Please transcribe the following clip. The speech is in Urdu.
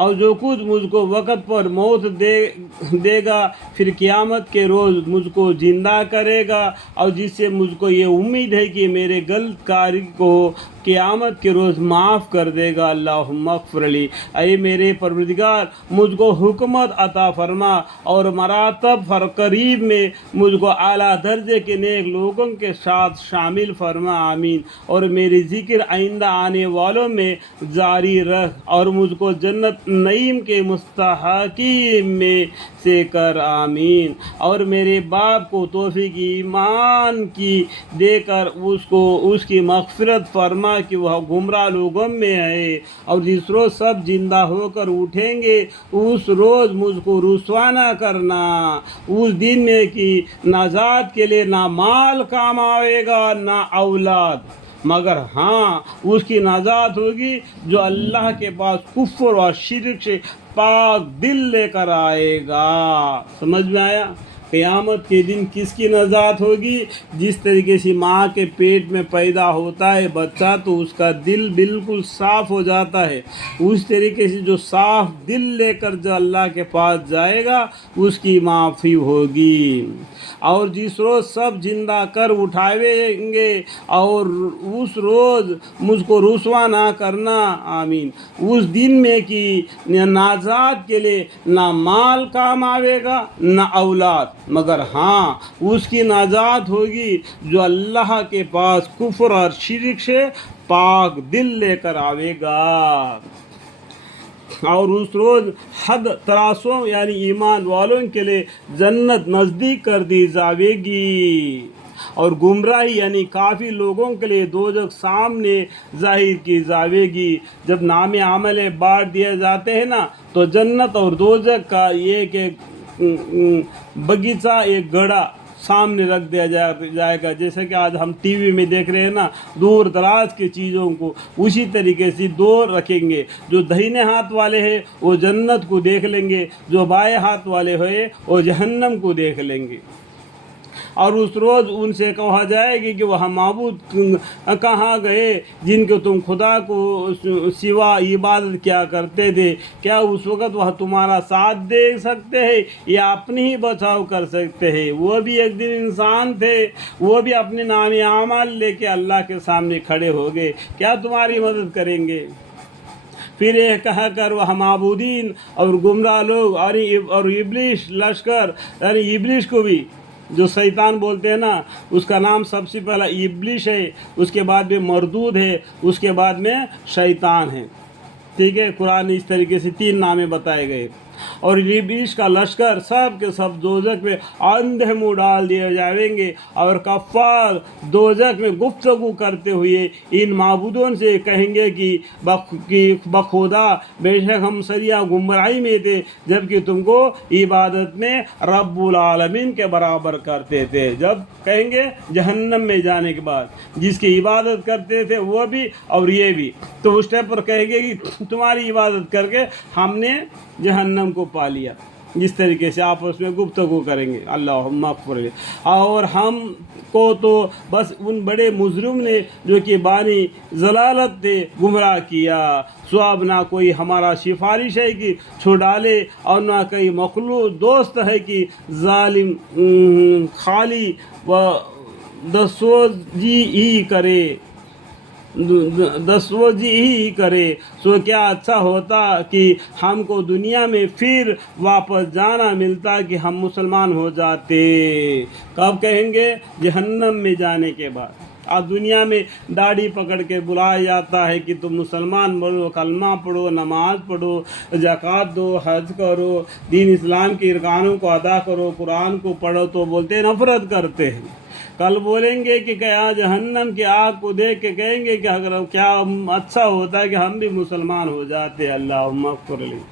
اور جو کچھ مجھ کو وقت پر موت دے گا پھر قیامت کے روز مجھ کو زندہ کرے گا، اور جس سے مجھ کو یہ امید ہے کہ میرے غلط کاری کو قیامت کے روز معاف کر دے گا۔ اللہم اغفر لی، اے میرے پروردگار مجھ کو حکمت عطا فرما اور مراتب قریب میں مجھ کو اعلیٰ درجے کے نیک لوگوں کے ساتھ شامل فرما، آمین۔ اور میری ذکر آئندہ آنے والوں میں جاری رکھ اور مجھ کو جنت نعیم کے مستحقین میں سے کر، آمین۔ اور میرے باپ کو توفیق ایمان کی دے کر اس کی مغفرت فرما کہ وہ گمراہ لوگوں میں ہے، اور جس روز سب زندہ ہو کر اٹھیں گے اس روز مجھ کو رسوا نہ کرنا، اس دن میں کہ نجات کے لیے نہ مال کام آئے گا نہ اولاد، مگر ہاں اس کی نجات ہوگی جو اللہ کے پاس کفر اور شرک سے پاک دل لے کر آئے گا۔ سمجھ میں آیا؟ قیامت کے دن کس کی نجات ہوگی؟ جس طریقے سے ماں کے پیٹ میں پیدا ہوتا ہے بچہ تو اس کا دل بالکل صاف ہو جاتا ہے، اس طریقے سے جو صاف دل لے کر جو اللہ کے پاس جائے گا اس کی معافی ہوگی۔ اور جس روز سب زندہ کر اٹھائیں گے اور اس روز مجھ کو رسوا نہ کرنا، آمین۔ اس دن میں کہ نجات کے لیے نہ مال کام آئے گا نہ اولاد، مگر ہاں اس کی نجات ہوگی جو اللہ کے پاس کفر اور شرک سے پاک دل لے کر آئے گا۔ اور اس روز حد تراسوں یعنی ایمان والوں کے لیے جنت نزدیک کر دی جاوے گی، اور گمراہی یعنی کافی لوگوں کے لیے دوزخ سامنے ظاہر کی جاوے گی۔ جب نام عمل بانٹ دیے جاتے ہیں نا تو جنت اور دوزخ کا ایک باغیچہ، ایک گڑھا سامنے رکھ دیا جائے گا، جیسے کہ آج ہم ٹی وی میں دیکھ رہے ہیں نا دور دراز کی چیزوں کو، اسی طریقے سے دور رکھیں گے۔ جو دہینے ہاتھ والے ہیں وہ جنت کو دیکھ لیں گے، جو بائیں ہاتھ والے ہیں وہ جہنم کو دیکھ لیں گے۔ اور اس روز ان سے کہا جائے گی کہ وہ معبود کہاں گئے جن کو تم خدا کو سوا عبادت کیا کرتے تھے؟ کیا اس وقت وہ تمہارا ساتھ دے سکتے ہیں یا اپنی ہی بچاؤ کر سکتے ہیں؟ وہ بھی ایک دن انسان تھے، وہ بھی اپنے نام اعمال لے کے اللہ کے سامنے کھڑے ہو گئے، کیا تمہاری مدد کریں گے؟ پھر یہ کہہ کر وہ معبودین اور گمراہ لوگ اور ابلیس لشکر، یعنی ابلیس کو بھی جو شیطان بولتے ہیں نا، اس کا نام سب سے پہلا ابلیس ہے، اس کے بعد میں مردود ہے، اس کے بعد میں شیطان ہے، ٹھیک ہے۔ قرآن اس طریقے سے 3 نامیں بتائے گئے، اور ابلیس کا لشکر سب کے سب دوزخ میں اندھے منہ ڈال دیے جائیں گے، اور کفار دوزخ میں گفتگو کرتے ہوئے ان معبودوں سے کہیں گے کہ بخدا بے شک ہم سریع گمراہی میں تھے جبکہ تم کو عبادت میں رب العالمین کے برابر کرتے تھے۔ جب کہیں گے جہنم میں جانے کے بعد جس کی عبادت کرتے تھے وہ بھی اور یہ بھی، تو اس ٹائم پر کہیں گے کہ تمہاری عبادت کر کے ہم نے جہنم کو پا لیا۔ جس طریقے سے آپس میں گفتگو کریں گے، اللہم اغفر لی۔ اور ہم کو تو بس ان بڑے مجرم نے جو کہ بانی ضلالت تھے گمراہ کیا، سو اب نہ کوئی ہمارا سفارش ہے کہ چھڑالے اور نہ کوئی مخلوق دوست ہے کہ ظالم خالی و دستوجی ہی کرے، سو کیا اچھا ہوتا کہ ہم کو دنیا میں پھر واپس جانا ملتا کہ ہم مسلمان ہو جاتے۔ کب کہیں گے؟ جہنم میں جانے کے بعد۔ اب دنیا میں داڑھی پکڑ کے بلایا جاتا ہے کہ تم مسلمان بنو، کلمہ پڑھو، نماز پڑھو، زکوٰۃ دو، حج کرو، دین اسلام کے ارکانوں کو ادا کرو، قرآن کو پڑھو، تو بولتے ہیں نفرت کرتے ہیں۔ کل بولیں گے کہ کیا جہنم کی آگ کو دیکھ کے کہیں گے کہ اگر کیا اچھا ہوتا ہے کہ ہم بھی مسلمان ہو جاتے۔ اللہم اغفر لی۔